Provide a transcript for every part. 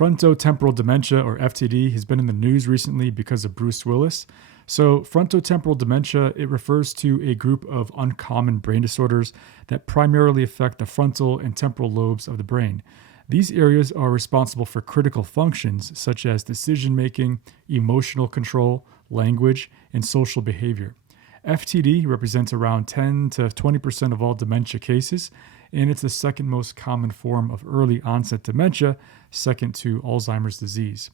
Frontotemporal dementia, or FTD, has been in the news recently because of Bruce Willis. So frontotemporal dementia, it refers to a group of uncommon brain disorders that primarily affect the frontal and temporal lobes of the brain. These areas are responsible for critical functions such as decision-making, emotional control, language, and social behavior. FTD represents around 10 to 20% of all dementia cases, and it's the second most common form of early onset dementia, second to Alzheimer's disease.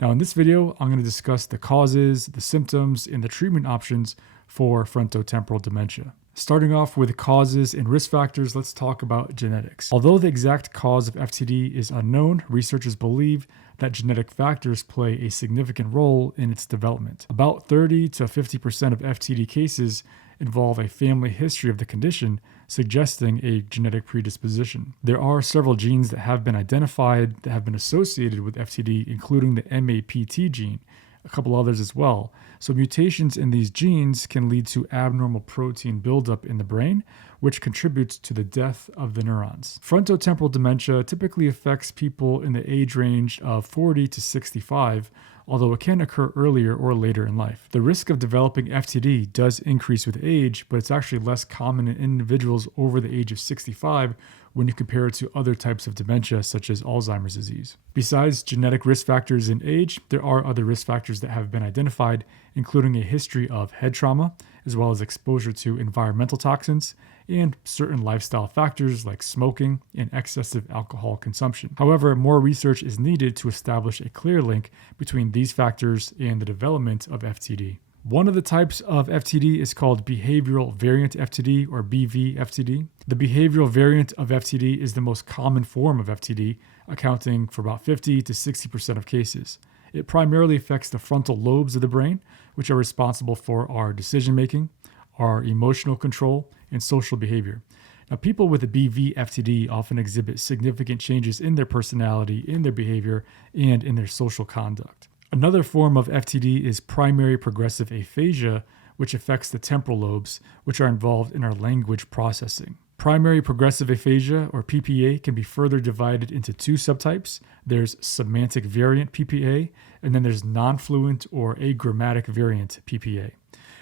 Now in this video, I'm going to discuss the causes, the symptoms, and the treatment options for frontotemporal dementia. Starting off with causes and risk factors, let's talk about genetics. Although the exact cause of FTD is unknown, researchers believe that genetic factors play a significant role in its development. About 30 to 50% of FTD cases involve a family history of the condition, suggesting a genetic predisposition. There are several genes that have been identified that have been associated with FTD, including the MAPT gene, a couple others as well. So mutations in these genes can lead to abnormal protein buildup in the brain, which contributes to the death of the neurons. Frontotemporal dementia typically affects people in the age range of 40 to 65, although it can occur earlier or later in life. The risk of developing FTD does increase with age, but it's actually less common in individuals over the age of 65 when you compare it to other types of dementia such as Alzheimer's disease. Besides genetic risk factors in age, there are other risk factors that have been identified, including a history of head trauma, as well as exposure to environmental toxins, and certain lifestyle factors like smoking and excessive alcohol consumption. However, more research is needed to establish a clear link between these factors and the development of FTD. One of the types of FTD is called behavioral variant FTD, or BV-FTD. The behavioral variant of FTD is the most common form of FTD, accounting for about 50 to 60% of cases. It primarily affects the frontal lobes of the brain, which are responsible for our decision-making, our emotional control, and social behavior. Now, people with a BV-FTD often exhibit significant changes in their personality, in their behavior, and in their social conduct. Another form of FTD is primary progressive aphasia, which affects the temporal lobes, which are involved in our language processing. Primary progressive aphasia, or PPA, can be further divided into two subtypes. There's semantic variant PPA, and then there's non-fluent or agrammatic variant PPA.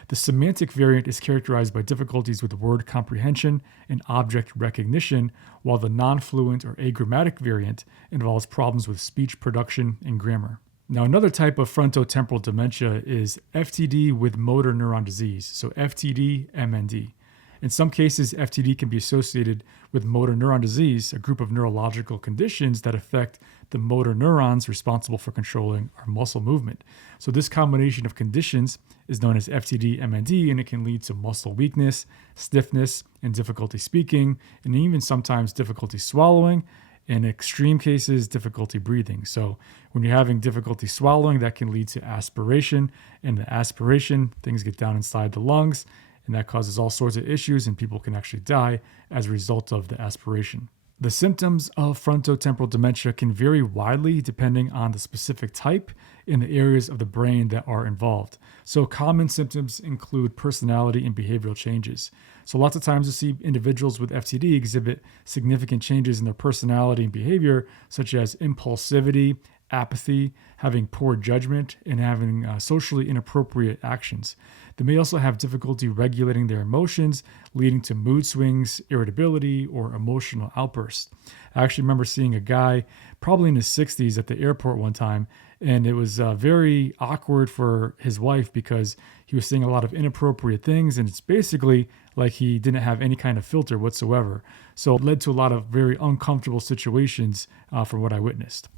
The semantic variant is characterized by difficulties with word comprehension and object recognition, while the non-fluent or agrammatic variant involves problems with speech production and grammar. Now, another type of frontotemporal dementia is FTD with motor neuron disease, so FTD-MND. In some cases, FTD can be associated with motor neuron disease, a group of neurological conditions that affect the motor neurons responsible for controlling our muscle movement. So this combination of conditions is known as FTD-MND, and it can lead to muscle weakness, stiffness, and difficulty speaking, and even sometimes difficulty swallowing. In extreme cases, difficulty breathing. So when you're having difficulty swallowing, that can lead to aspiration. And the aspiration, things get down inside the lungs, and that causes all sorts of issues, and people can actually die as a result of the aspiration. The symptoms of frontotemporal dementia can vary widely depending on the specific type and the areas of the brain that are involved. So common symptoms include personality and behavioral changes. So lots of times you see individuals with FTD exhibit significant changes in their personality and behavior, such as impulsivity, apathy, having poor judgment, and having socially inappropriate actions. They may also have difficulty regulating their emotions, leading to mood swings, irritability, or emotional outbursts. I actually remember seeing a guy, probably in his 60s, at the airport one time, and it was very awkward for his wife because he was saying a lot of inappropriate things, and it's basically like he didn't have any kind of filter whatsoever. So it led to a lot of very uncomfortable situations from what I witnessed.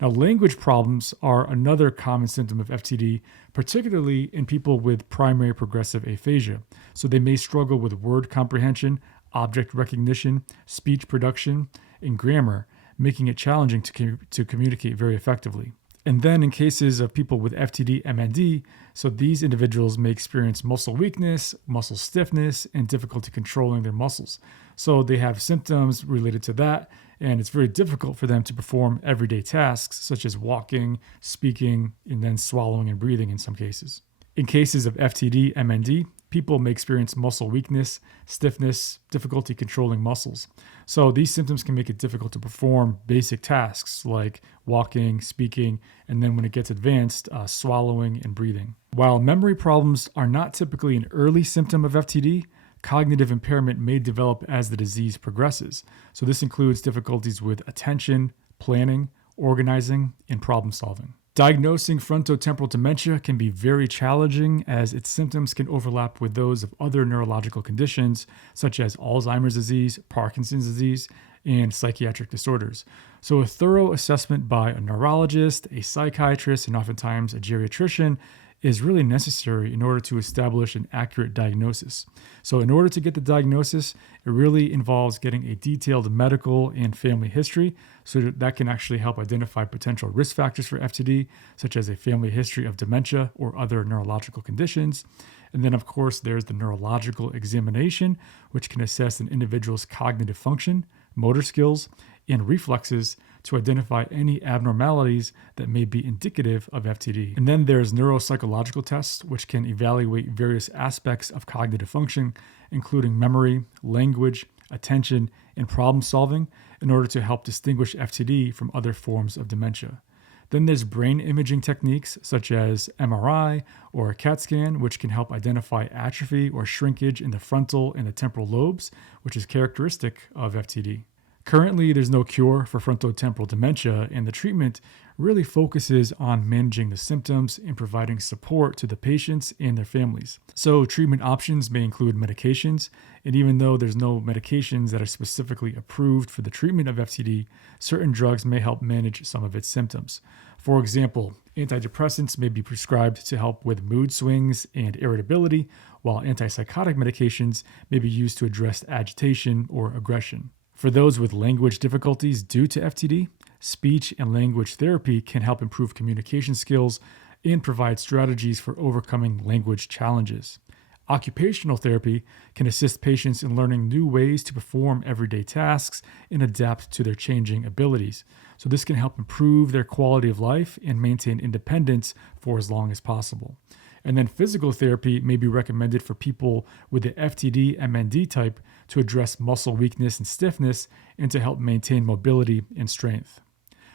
Now, language problems are another common symptom of FTD, particularly in people with primary progressive aphasia. So they may struggle with word comprehension, object recognition, speech production, and grammar, making it challenging to communicate very effectively. And then in cases of people with FTD-MND, so these individuals may experience muscle weakness, muscle stiffness, and difficulty controlling their muscles. So they have symptoms related to that, and it's very difficult for them to perform everyday tasks such as walking, speaking, and then swallowing and breathing in some cases. In cases of FTD-MND, people may experience muscle weakness, stiffness, difficulty controlling muscles. So these symptoms can make it difficult to perform basic tasks like walking, speaking, and then when it gets advanced, swallowing and breathing. While memory problems are not typically an early symptom of FTD, cognitive impairment may develop as the disease progresses. So this includes difficulties with attention, planning, organizing, and problem solving. Diagnosing frontotemporal dementia can be very challenging as its symptoms can overlap with those of other neurological conditions such as Alzheimer's disease, Parkinson's disease, and psychiatric disorders. So a thorough assessment by a neurologist, a psychiatrist, and oftentimes a geriatrician is really necessary in order to establish an accurate diagnosis. So in order to get the diagnosis, it really involves getting a detailed medical and family history so that can actually help identify potential risk factors for FTD, such as a family history of dementia or other neurological conditions. And then, of course, there's the neurological examination, which can assess an individual's cognitive function, motor skills, and reflexes to identify any abnormalities that may be indicative of FTD. And then there's neuropsychological tests, which can evaluate various aspects of cognitive function, including memory, language, attention, and problem solving, in order to help distinguish FTD from other forms of dementia. Then there's brain imaging techniques such as MRI or a CAT scan, which can help identify atrophy or shrinkage in the frontal and the temporal lobes, which is characteristic of FTD. Currently, there's no cure for frontotemporal dementia, and the treatment really focuses on managing the symptoms and providing support to the patients and their families. So treatment options may include medications, and even though there's no medications that are specifically approved for the treatment of FTD, certain drugs may help manage some of its symptoms. For example, antidepressants may be prescribed to help with mood swings and irritability, while antipsychotic medications may be used to address agitation or aggression. For those with language difficulties due to FTD, speech and language therapy can help improve communication skills and provide strategies for overcoming language challenges. Occupational therapy can assist patients in learning new ways to perform everyday tasks and adapt to their changing abilities. So this can help improve their quality of life and maintain independence for as long as possible. And then physical therapy may be recommended for people with the FTD MND type to address muscle weakness and stiffness and to help maintain mobility and strength.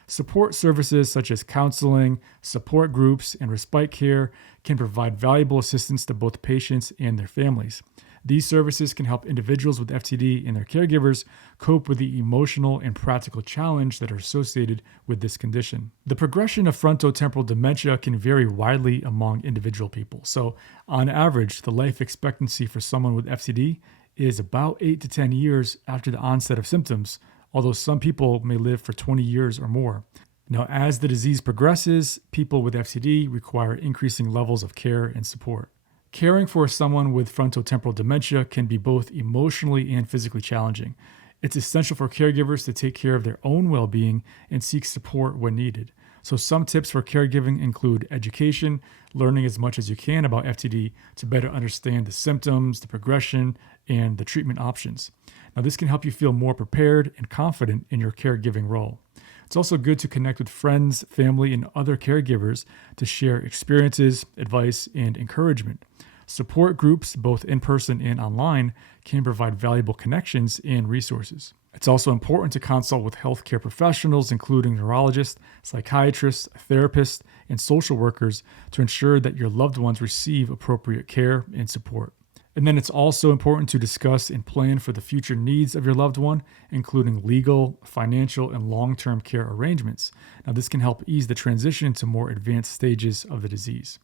Support services such as counseling, support groups, and respite care can provide valuable assistance to both patients and their families. These services can help individuals with FTD and their caregivers cope with the emotional and practical challenge that are associated with this condition. The progression of frontotemporal dementia can vary widely among individual people. So, on average, the life expectancy for someone with FTD is about 8 to 10 years after the onset of symptoms, although some people may live for 20 years or more. Now, as the disease progresses, people with FTD require increasing levels of care and support. Caring for someone with frontotemporal dementia can be both emotionally and physically challenging. It's essential for caregivers to take care of their own well-being and seek support when needed. So some tips for caregiving include education, learning as much as you can about FTD to better understand the symptoms, the progression, and the treatment options. Now, this can help you feel more prepared and confident in your caregiving role. It's also good to connect with friends, family, and other caregivers to share experiences, advice, and encouragement. Support groups, both in person and online, can provide valuable connections and resources. It's also important to consult with healthcare professionals, including neurologists, psychiatrists, therapists, and social workers to ensure that your loved ones receive appropriate care and support. And then it's also important to discuss and plan for the future needs of your loved one, including legal, financial, and long-term care arrangements. Now, this can help ease the transition to more advanced stages of the disease.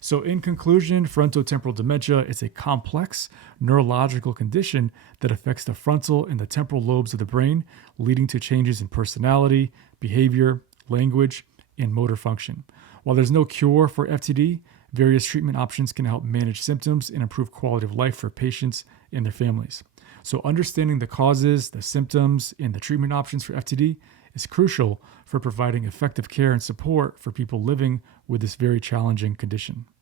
So in conclusion, frontotemporal dementia is a complex neurological condition that affects the frontal and the temporal lobes of the brain, leading to changes in personality, behavior, language, and motor function. While there's no cure for FTD, various treatment options can help manage symptoms and improve quality of life for patients and their families. So understanding the causes, the symptoms, and the treatment options for FTD is crucial for providing effective care and support for people living with this very challenging condition.